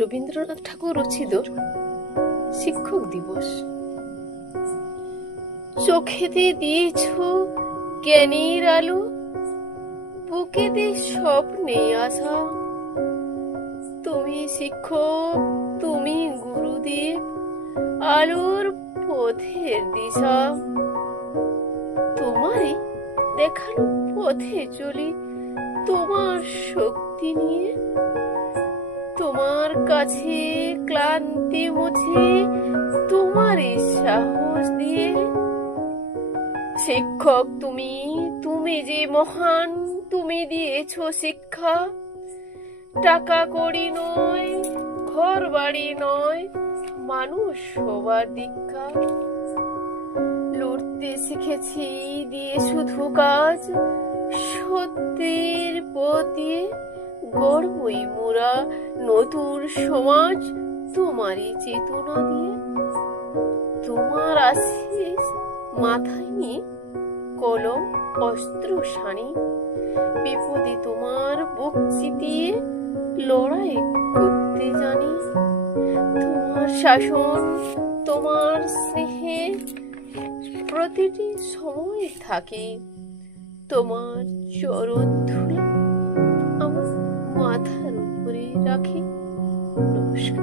রবীন্দ্রনাথ ঠাকুর রচিত শিক্ষক দিবস। চোখেতে দিয়েছ জ্ঞানীর আলো, বুকেতে স্বপ্নে আসা তুমি শিক্ষক, তুমি গুরুদেব, আলোর পথের দিশা। তোমারই দেখানো পথে চলি, তোমার শক্তি নিয়ে তোমার কাছে ক্লান্তি মুছে তোমারই সাহস দিয়ে। শিক্ষক তুমি তুমি যে মহান, তুমি দিয়েছ শিক্ষা। টাকা কড়ি নয়, ঘর বাড়ি নয়, মানুষ সবার দীক্ষা। লড়তে শিখেছি, দিয়ে শুধু কাজ, সত্যের পথ দিয়ে গর্বই মোরা নতুন সমাজ, তোমারই চেতনা দিয়ে। তোমার আশিস মাথায় নিয়ে কলম, অস্ত্র, সানি, বিপদে তোমার বুক চিতিয়ে লড়াই করতে জানি। তোমার শাসন, তোমার স্নেহে প্রতিটি সময় থাকে। তোমার চরণ ধুলা মাথার উপরে রাখি। নমস্কার।